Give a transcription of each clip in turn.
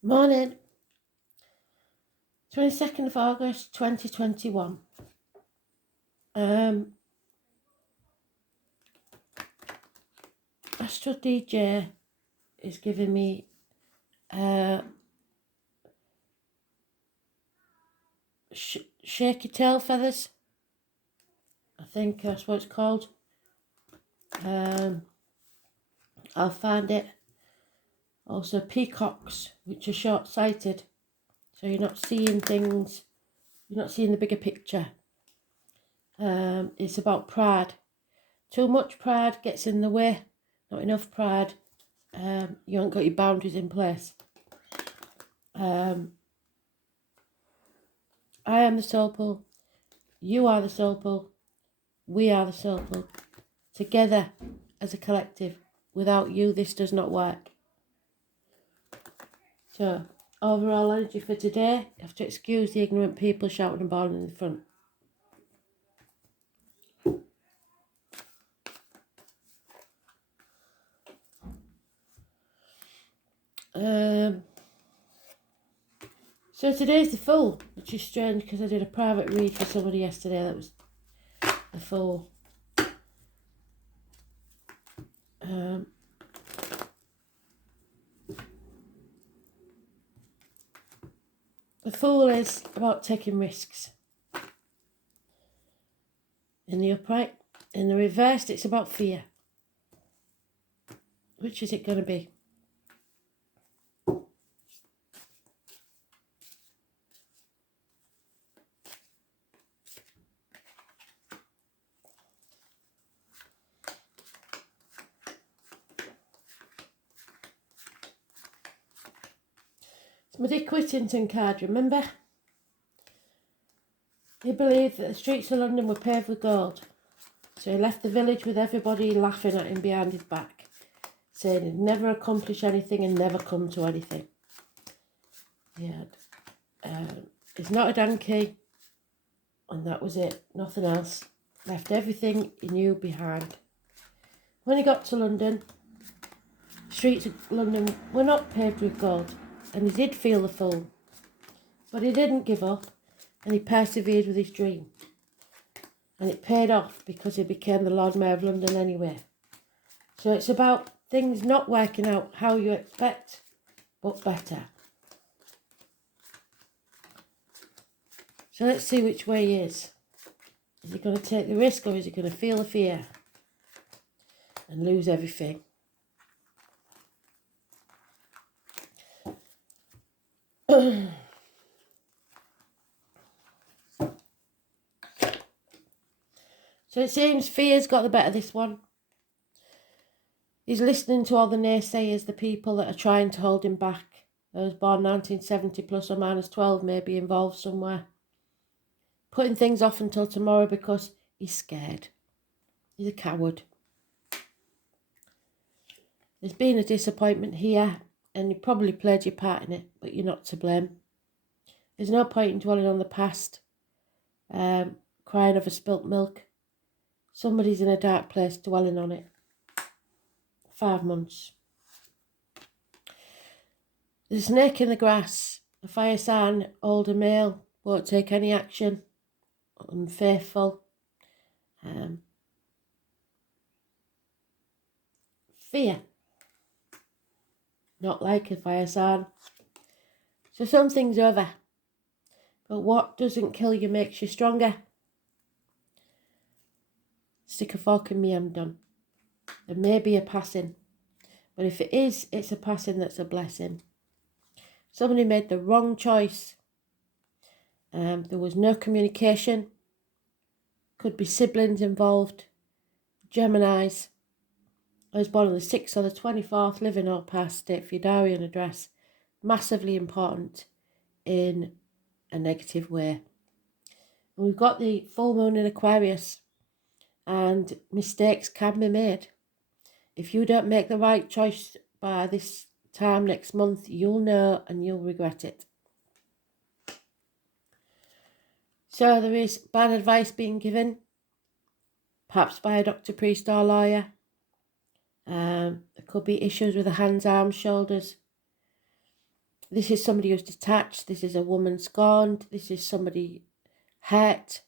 Morning, 22nd of August 2021. Astro DJ is giving me shaky tail feathers. I think that's what it's called. I'll find it. Also peacocks, which are short-sighted, so you're not seeing things, you're not seeing the bigger picture. It's about pride. Too much pride gets in the way. Not enough pride. You haven't got your boundaries in place. I am the soul pool. You are the soul pool. We are the soul pool. Together as a collective. Without you, this does not work. So, overall energy for today, you have to excuse the ignorant people shouting and bawling in the front. So today's the full, which is strange because I did a private read for somebody yesterday that was the full. The full is about taking risks. In the upright, in the reversed, it's about fear. Which is it going to be? It's my Dick Whittington card, remember? He believed that the streets of London were paved with gold. So he left the village with everybody laughing at him behind his back, saying he'd never accomplish anything and never come to anything. He had, he's not a donkey, and that was it, nothing else. Left everything he knew behind. When he got to London, streets of London were not paved with gold, and he did feel the fall. But he didn't give up, and he persevered with his dream. And it paid off because he became the Lord Mayor of London anyway. So it's about things not working out how you expect, but better. So let's see which way he is. Is he going to take the risk, or is he going to feel the fear and lose everything? So it seems fear's got the better of this one. He's listening to all the naysayers, the people that are trying to hold him back. Those born 1970 plus or minus 12 may be involved somewhere. Putting things off until tomorrow because he's scared. He's a coward. There's been a disappointment here, and you probably played your part in it, but you're not to blame. There's no point in dwelling on the past, crying over spilt milk. Somebody's in a dark place dwelling on it. 5 months. There's a snake in the grass. A fire sign, older male, won't take any action. Unfaithful. Fear. Not like a fire sign. So something's over. But what doesn't kill you makes you stronger. Stick a fork in me, I'm done. There may be a passing. But if it is, it's a passing that's a blessing. Somebody made the wrong choice. There was no communication. Could be siblings involved. Geminis. I was born on the 6th or the 24th, living or past, date for your diary and address. Massively important in a negative way. And we've got the full moon in Aquarius, and mistakes can be made. If you don't make the right choice by this time next month, you'll know and you'll regret it. So there is bad advice being given, perhaps by a doctor, priest or lawyer. There could be issues with the hands, arms, shoulders. This is somebody who's detached. This is a woman scorned. This is somebody hurt,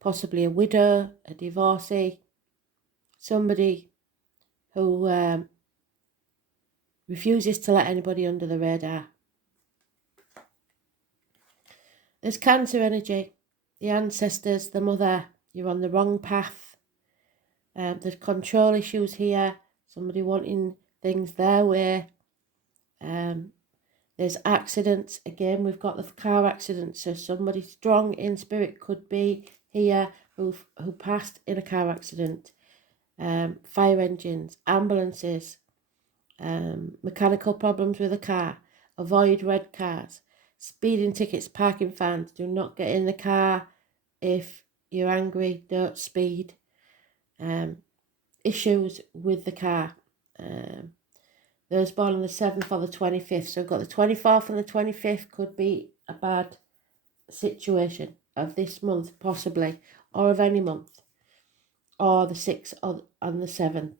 possibly a widow, a divorcee, somebody who refuses to let anybody under the radar. There's Cancer energy, the ancestors, the mother. You're on the wrong path. There's control issues here, somebody wanting things their way. There's accidents. Again, we've got the car accident, so somebody strong in spirit could be here who passed in a car accident. Fire engines, ambulances, mechanical problems with a car. Avoid red cars. Speeding tickets, parking fines. Do not get in the car if you're angry. Don't speed. Issues with the car. Those born on the 7th or the 25th. So we've got the 24th and the 25th could be a bad situation of this month, possibly, or of any month, or the 6th and the 7th.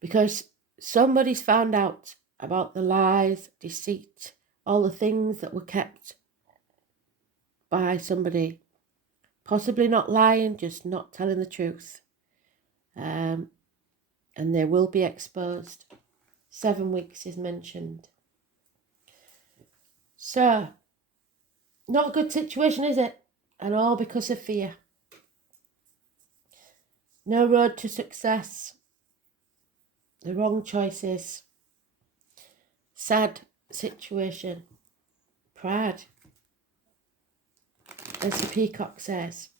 Because somebody's found out about the lies, deceit, all the things that were kept by somebody. Possibly not lying, just not telling the truth. And they will be exposed. 7 weeks is mentioned. So, not a good situation, is it? And all because of fear. No road to success. The wrong choices. Sad situation. Pride. As the peacock says.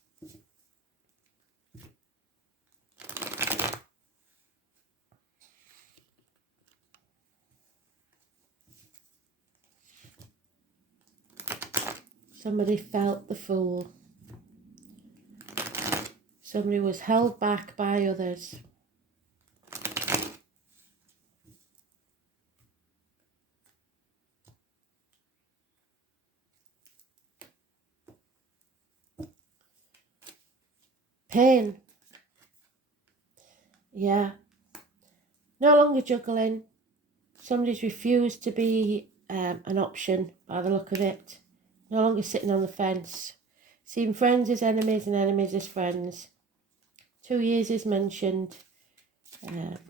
Somebody felt the fool. Somebody was held back by others. Pain. Yeah. No longer juggling. Somebody's refused to be an option by the look of it. No longer sitting on the fence. Seeing friends as enemies and enemies as friends. 2 years is mentioned.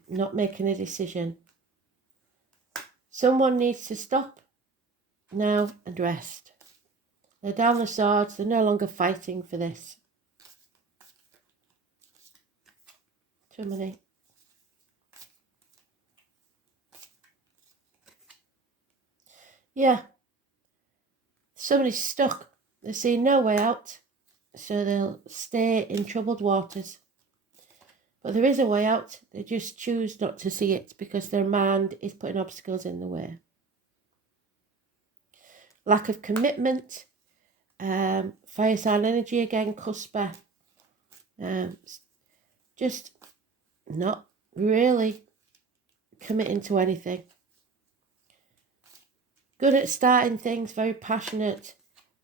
Not making a decision. Someone needs to stop now and rest. They're down the swords. They're no longer fighting for this. Too many. Yeah. Somebody's stuck. They see no way out. So they'll stay in troubled waters. But there is a way out. They just choose not to see it because their mind is putting obstacles in the way. Lack of commitment. Fire sign energy again, Cusper. Just not really committing to anything. Good at starting things, very passionate,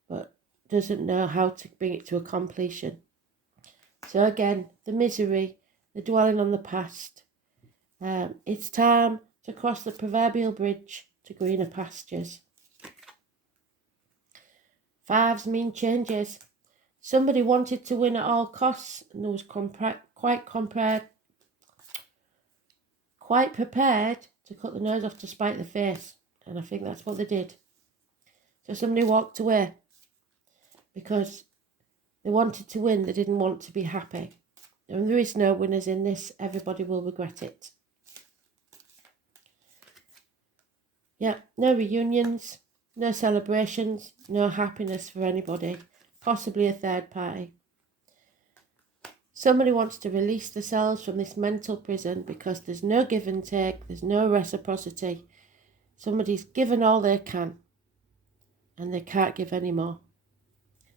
but doesn't know how to bring it to a completion. So again, the misery, the dwelling on the past. It's time to cross the proverbial bridge to greener pastures. Fives mean changes. Somebody wanted to win at all costs and was quite prepared to cut the nose off to spite the face. And I think that's what they did. So somebody walked away because they wanted to win. They didn't want to be happy. And there is no winners in this. Everybody will regret it. Yeah, no reunions, no celebrations, no happiness for anybody. Possibly a third party. Somebody wants to release themselves from this mental prison because there's no give and take, there's no reciprocity. Somebody's given all they can and they can't give any more.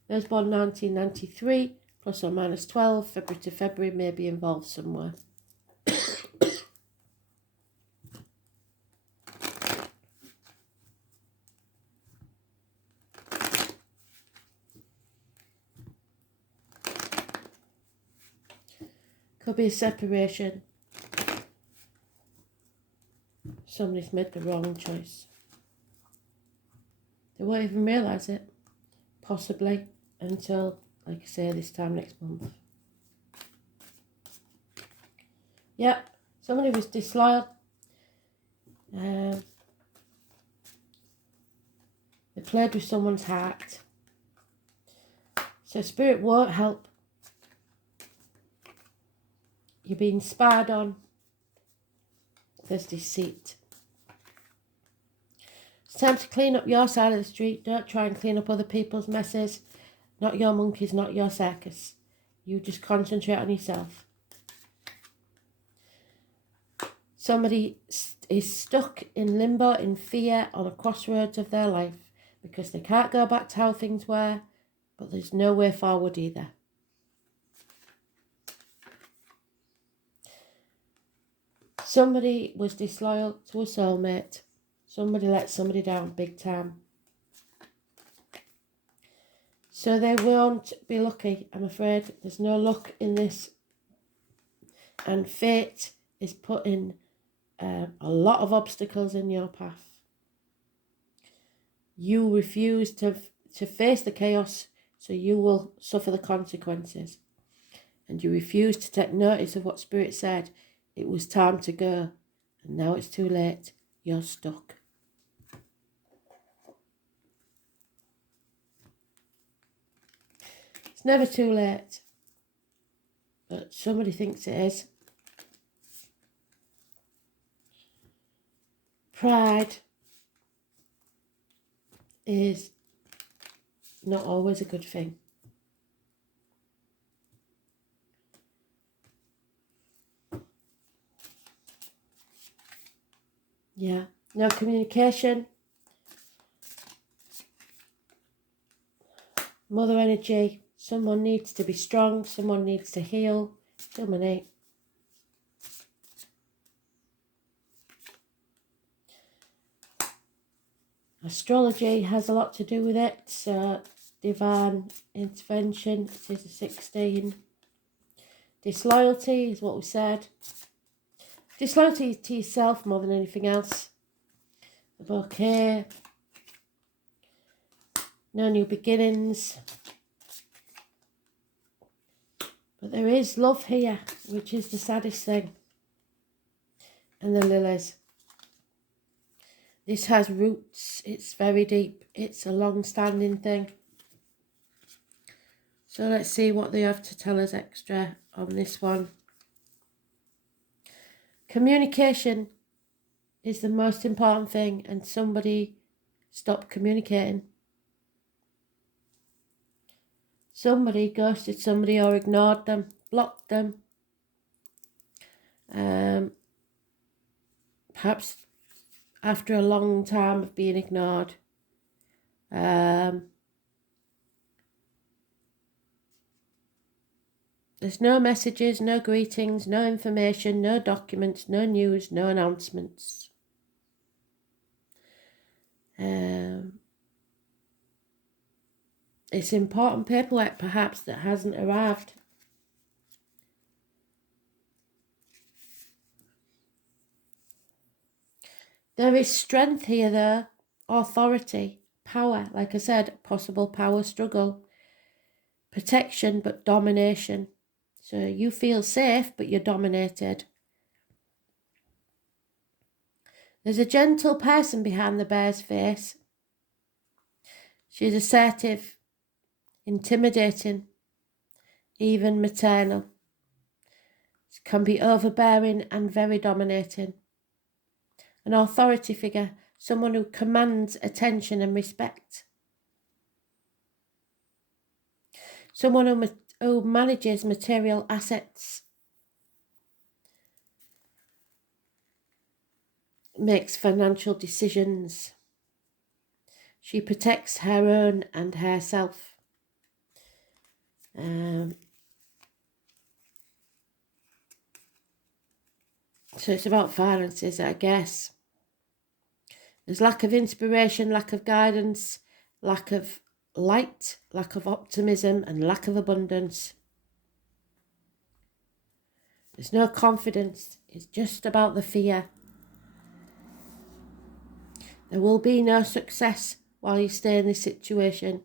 Those born 1993, plus or minus 12, February to February, may be involved somewhere. Could be a separation. Somebody's made the wrong choice. They won't even realise it, possibly, until, like I say, this time next month. Yep, somebody was disloyal. They played with someone's heart. So Spirit won't help. You're being spied on. There's deceit. It's time to clean up your side of the street. Don't try and clean up other people's messes. Not your monkeys, not your circus. You just concentrate on yourself. Somebody is stuck in limbo, in fear, on a crossroads of their life because they can't go back to how things were, but there's no way forward either. Somebody was disloyal to a soulmate. Somebody let somebody down big time. So they won't be lucky, I'm afraid. There's no luck in this. And fate is putting a lot of obstacles in your path. You refuse to face the chaos, so you will suffer the consequences. And you refuse to take notice of what Spirit said. It was time to go, and now it's too late. You're stuck. It's never too late, but somebody thinks it is. Pride is not always a good thing. Yeah, no communication. Mother energy. Someone needs to be strong. Someone needs to heal. Dominate. Astrology has a lot to do with it. So divine intervention. It is a 16. Disloyalty is what we said. Disloyalty to yourself more than anything else. The bouquet. No new beginnings. But there is love here, which is the saddest thing. And the lilies. This has roots. It's very deep. It's a long-standing thing. So let's see what they have to tell us extra on this one. Communication is the most important thing, and somebody stopped communicating. Somebody ghosted somebody or ignored them, blocked them. Perhaps after a long time of being ignored. There's no messages, no greetings, no information, no documents, no news, no announcements. It's important paperwork perhaps that hasn't arrived. There is strength here though, authority, power, like I said, possible power struggle, protection but domination. So you feel safe but you're dominated. There's a gentle person behind the bear's face. She's assertive, intimidating, even maternal. She can be overbearing and very dominating. An authority figure, someone who commands attention and respect. Someone who manages material assets. Makes financial decisions. She protects her own and herself. So it's about finances, I guess. There's lack of inspiration, lack of guidance, lack of light, lack of optimism, and lack of abundance. There's no confidence. It's just about the fear. There will be no success while you stay in this situation.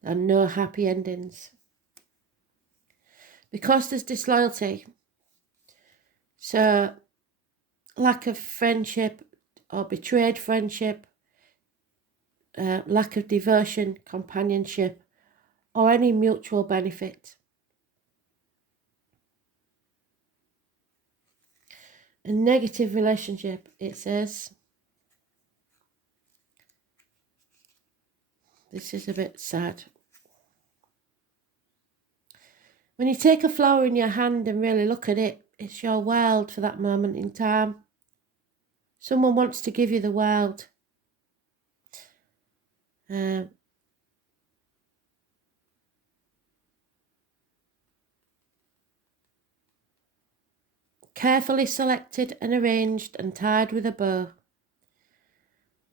There are no happy endings. Because there's disloyalty, so lack of friendship or betrayed friendship, lack of devotion, companionship, or any mutual benefit. A negative relationship, it says. This is a bit sad. When you take a flower in your hand and really look at it, it's your world for that moment in time. Someone wants to give you the world. Carefully selected and arranged and tied with a bow.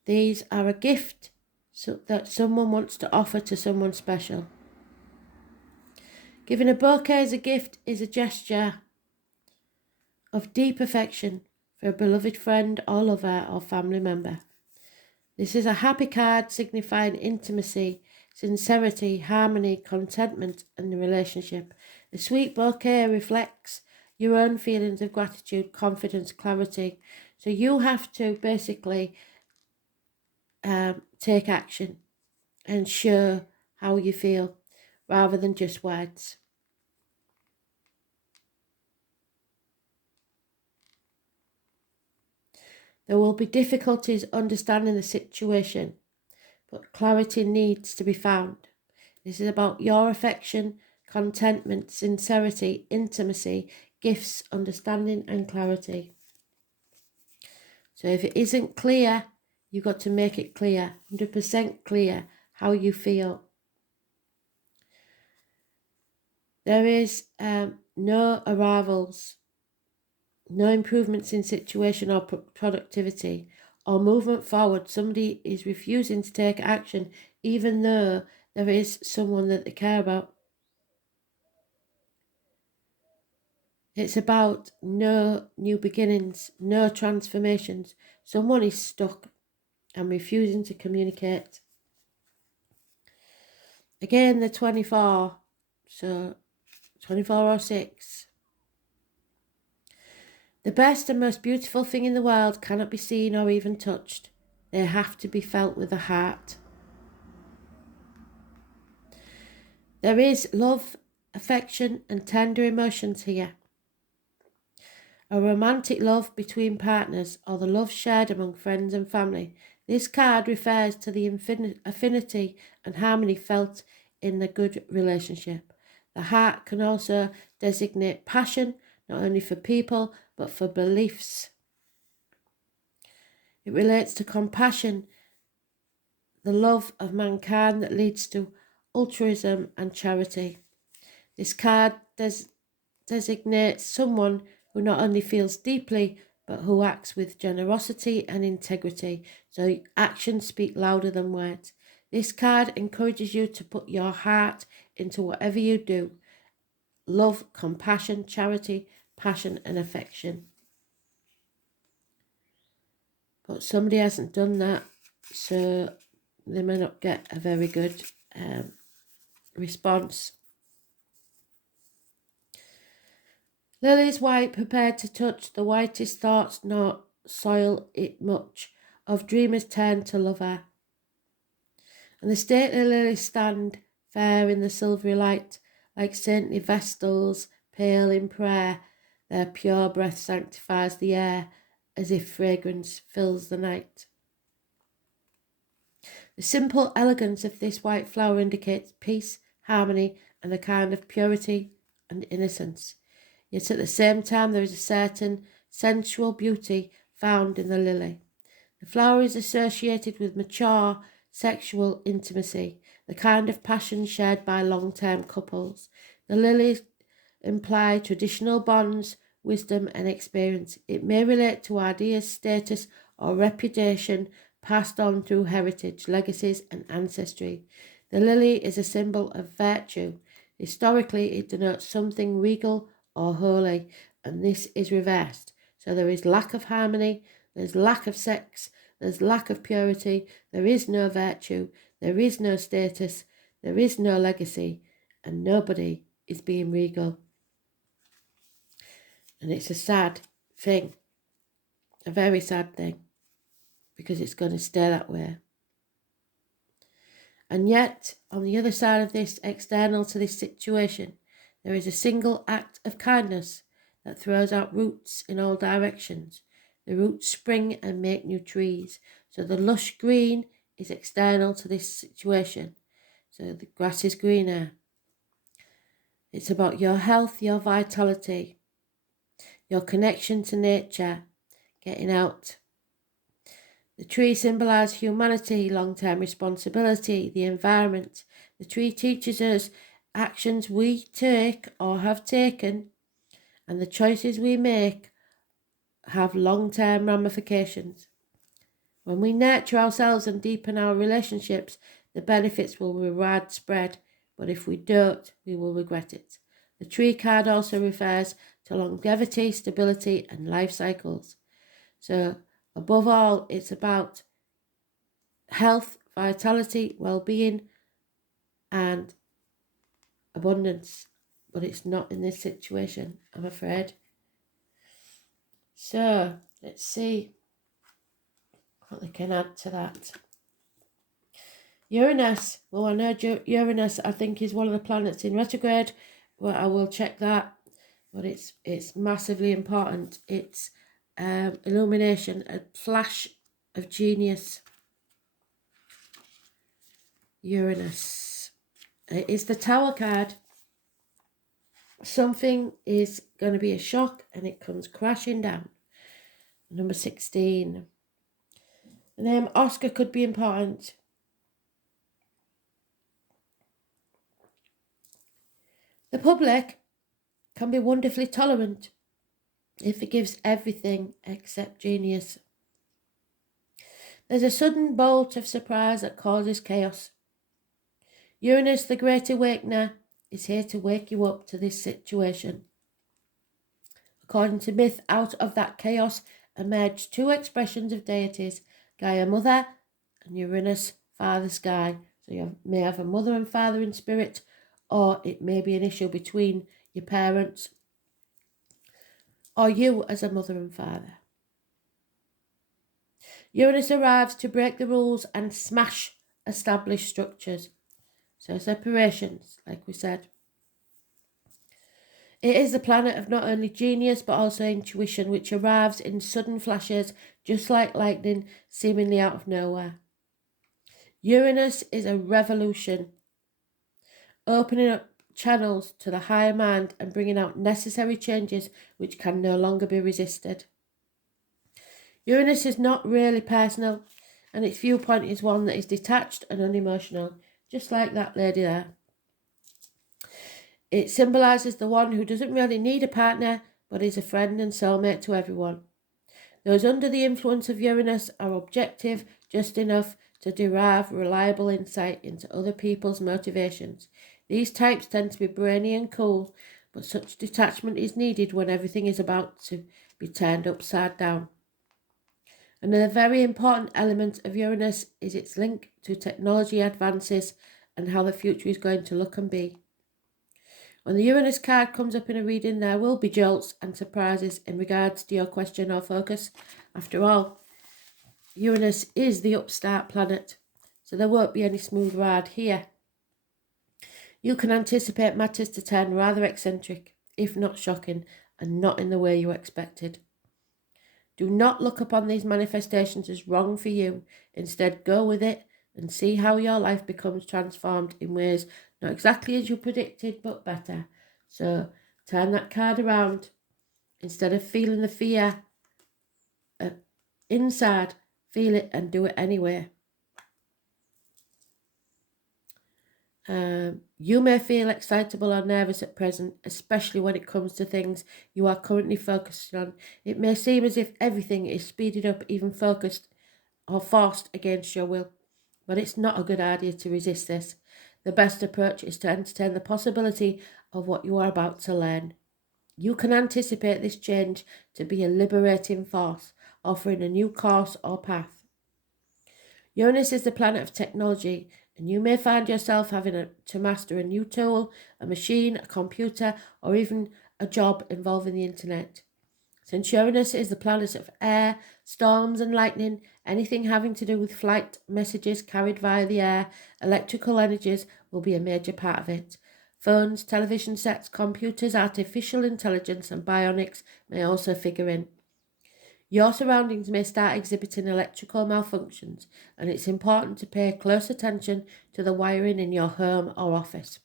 These are a gift that someone wants to offer to someone special. Giving a bouquet as a gift is a gesture of deep affection for a beloved friend or lover or family member. This is a happy card signifying intimacy, sincerity, harmony, contentment in the relationship. A sweet bouquet reflects your own feelings of gratitude, confidence, clarity. So you have to basically take action and show how you feel rather than just words. There will be difficulties understanding the situation, but clarity needs to be found. This is about your affection, contentment, sincerity, intimacy, gifts, understanding, and clarity. So if it isn't clear, you've got to make it clear, 100% clear how you feel. There is no arrivals, no improvements in situation or productivity or movement forward. Somebody is refusing to take action even though there is someone that they care about. It's about no new beginnings, no transformations. Someone is stuck and refusing to communicate. Again, the 24, so 24 or 6. The best and most beautiful thing in the world cannot be seen or even touched. They have to be felt with the heart. There is love, affection, and tender emotions here. A romantic love between partners or the love shared among friends and family. This card refers to the affinity and harmony felt in the good relationship. The heart can also designate passion, not only for people, but for beliefs. It relates to compassion, the love of mankind that leads to altruism and charity. This card designates someone who not only feels deeply, but who acts with generosity and integrity. So actions speak louder than words. This card encourages you to put your heart into whatever you do. Love, compassion, charity, passion, and affection. But somebody hasn't done that, so they may not get a very good response. Lily's white, prepared to touch the whitest thoughts, not soil it much. Of dreamers turn to lover. And the stately lilies stand, fair in the silvery light, like saintly vestals, pale in prayer. Their pure breath sanctifies the air, as if fragrance fills the night. The simple elegance of this white flower indicates peace, harmony, and a kind of purity and innocence. Yet at the same time there is a certain sensual beauty found in the lily. The flower is associated with mature sexual intimacy, the kind of passion shared by long-term couples. The lilies imply traditional bonds, wisdom and experience. It may relate to ideas, status or reputation passed on through heritage, legacies and ancestry. The lily is a symbol of virtue. Historically, it denotes something regal or holy, and this is reversed. So there is lack of harmony, there's lack of sex, there's lack of purity, there is no virtue, there is no status, there is no legacy, and nobody is being regal. And it's a sad thing, a very sad thing, because it's going to stay that way. And yet, on the other side of this, external to this situation, there is a single act of kindness that throws out roots in all directions. The roots spring and make new trees. So the lush green is external to this situation. So the grass is greener. It's about your health, your vitality, your connection to nature, getting out. The tree symbolises humanity, long-term responsibility, the environment. The tree teaches us actions we take or have taken, and the choices we make have long-term ramifications. When we nurture ourselves and deepen our relationships, the benefits will be widespread, but if we don't, we will regret it. The tree card also refers to longevity, stability, and life cycles. So, above all, it's about health, vitality, well-being, and abundance. But it's not in this situation, I'm afraid. So, let's see what they can add to that. Uranus. Well, I know Uranus, I think, is one of the planets in retrograde. Well, I will check that. But it's massively important. It's illumination, a flash of genius. Uranus. It's the Tower card. Something is going to be a shock and it comes crashing down. Number 16. The name Oscar could be important. The public can be wonderfully tolerant. It forgives everything except genius. There's a sudden bolt of surprise that causes chaos. Uranus, the Great Awakener, is here to wake you up to this situation. According to myth, out of that chaos emerged two expressions of deities, Gaia Mother and Uranus, Father Sky. So you may have a mother and father in spirit, or it may be an issue between your parents or you as a mother and father. Uranus arrives to break the rules and smash established structures. So separations, like we said. It is the planet of not only genius but also intuition, which arrives in sudden flashes, just like lightning, seemingly out of nowhere. Uranus is a revolution, opening up channels to the higher mind and bringing out necessary changes which can no longer be resisted. Uranus is not really personal, and its viewpoint is one that is detached and unemotional, just like that lady there. It symbolises the one who doesn't really need a partner, but is a friend and soulmate to everyone. Those under the influence of Uranus are objective just enough to derive reliable insight into other people's motivations. These types tend to be brainy and cool, but such detachment is needed when everything is about to be turned upside down. Another very important element of Uranus is its link to technology advances and how the future is going to look and be. When the Uranus card comes up in a reading, there will be jolts and surprises in regards to your question or focus. After all, Uranus is the upstart planet, so there won't be any smooth ride here. You can anticipate matters to turn rather eccentric, if not shocking, and not in the way you expected. Do not look upon these manifestations as wrong for you. Instead, go with it and see how your life becomes transformed in ways not exactly as you predicted, but better. So turn that card around. Instead of feeling the fear inside, feel it and do it anyway. You may feel excitable or nervous at present, especially when it comes to things you are currently focused on. It may seem as if everything is speeded up, even focused or forced against your will. But it's not a good idea to resist this. The best approach is to entertain the possibility of what you are about to learn. You can anticipate this change to be a liberating force, offering a new course or path. Uranus is the planet of technology, and you may find yourself having to master a new tool, a machine, a computer, or even a job involving the internet. Since Uranus is the planet of air, storms and lightning, anything having to do with flight, messages carried via the air, electrical energies will be a major part of it. Phones, television sets, computers, artificial intelligence and bionics may also figure in. Your surroundings may start exhibiting electrical malfunctions, and it's important to pay close attention to the wiring in your home or office.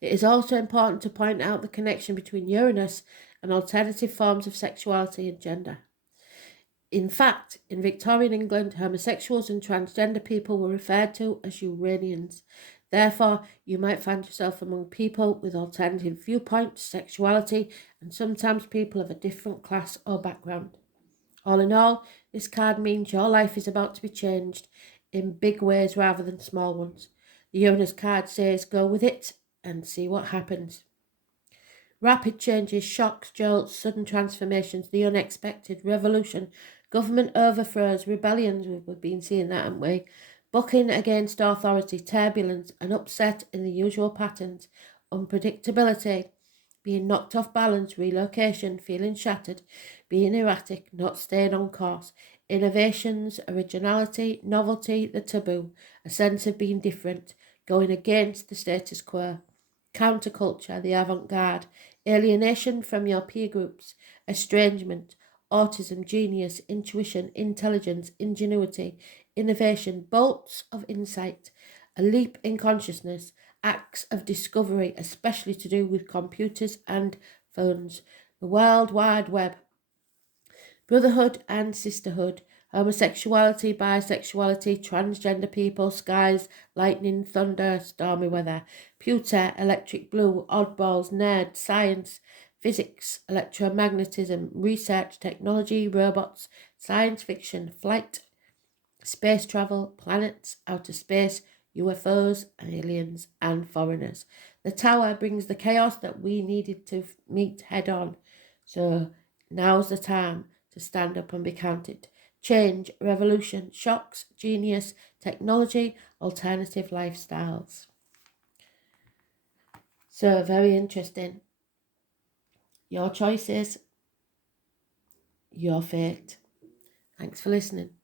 It is also important to point out the connection between Uranus and alternative forms of sexuality and gender. In fact, in Victorian England, homosexuals and transgender people were referred to as Uranians. Therefore, you might find yourself among people with alternative viewpoints, sexuality, and sometimes people of a different class or background. All in all, this card means your life is about to be changed in big ways rather than small ones. The Uranus card says go with it and see what happens. Rapid changes, shocks, jolts, sudden transformations, the unexpected, revolution, government overthrows, rebellions, we've been seeing that, haven't we? Bucking against authority, turbulence, an upset in the usual patterns, unpredictability, being knocked off balance, relocation, feeling shattered, being erratic, not staying on course, innovations, originality, novelty, the taboo, a sense of being different, going against the status quo, counterculture, the avant-garde, alienation from your peer groups, estrangement, autism, genius, intuition, intelligence, ingenuity, innovation, bolts of insight, a leap in consciousness, acts of discovery, especially to do with computers and phones, the World Wide Web, brotherhood and sisterhood, homosexuality, bisexuality, transgender people, skies, lightning, thunder, stormy weather, pewter, electric blue, oddballs, nerd, science, physics, electromagnetism, research, technology, robots, science fiction, flight, space travel, planets, outer space, UFOs, aliens, and foreigners. The Tower brings the chaos that we needed to meet head on. So now's the time to stand up and be counted. Change, revolution, shocks, genius, technology, alternative lifestyles. So very interesting. Your choices, your fate. Thanks for listening.